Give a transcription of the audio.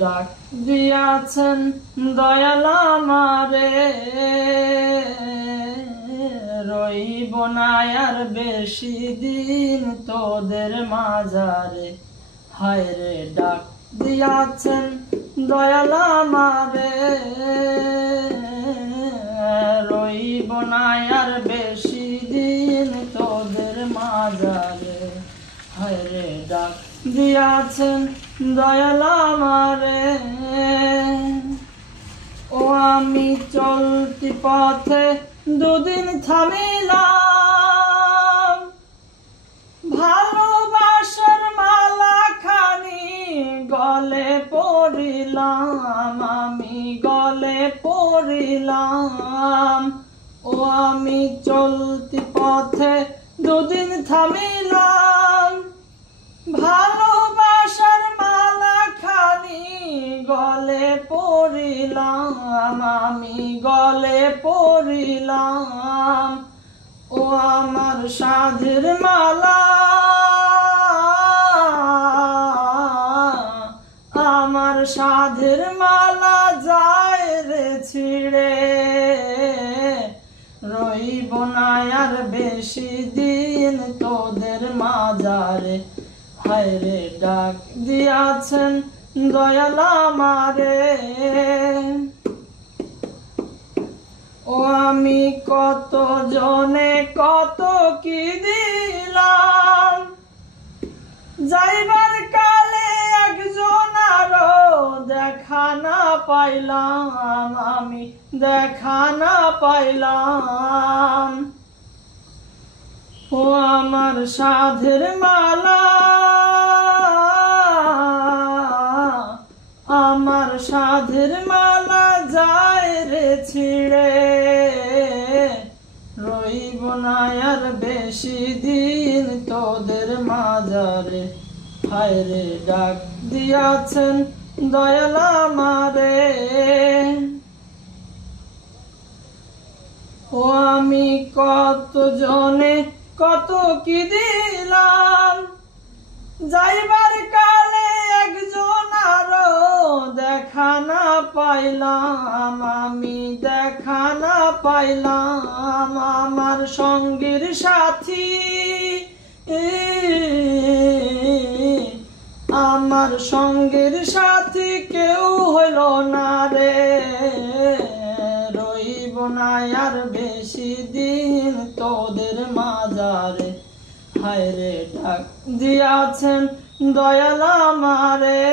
ডাক দিয়াছেন দয়াল আমারে, রইব না আর বেশি দিন তোদের মাঝারে। হায় রে ডাক দিয়াছেন দয়াল আমারে, রইব না আর বেশি দিন তোদের মাঝারে। হায় রে ডাক দিয়াছেন দয়াল আমারে। ও আমি চলতি পথে দুদিন থামিলাম, ভালোবাসার মালা খানি গলে পড়িলাম, আমি গলে পড়িলাম। ও আমি চলতি পথে দুদিন থামিলাম, ভালোবাসার মালা খানি গলে পড়িলাম, আমি গলে পড়িলাম। ও আমার সাধের মালা, আমার সাধের মালা যায় রে ছিড়ে, রইব না আর বেশি দিন তোদের মাঝারে। হায় রে ডাক দিয়াছেন দয়াল আমারে। ও আমি কত জনে কত কি দিলাম, যাইবার কালে একজন আরো দেখা না পাইলাম, আমি দেখা না পাইলাম। ও আমার সাধের মালা, আমার সাধের মালা যায় রে ছিড়ে, রইব না আর বেশি দিন তোদের মাঝারে। হায় রে ডাক দিয়াছেন দয়াল আমারে। ও আমি কত জনে কত কি দিলাম, যাইবার কালে একজন আরো দেখা না পাইলাম, আমি দেখা না পাইলাম। আমার সঙ্গীর সাথী, আমার সঙ্গীর সাথী কেউ হইল না রে, রইব না আর বেশি দিন তোদের মাঝারে। হায় রে ডাক দিয়াছেন দয়াল আমারে।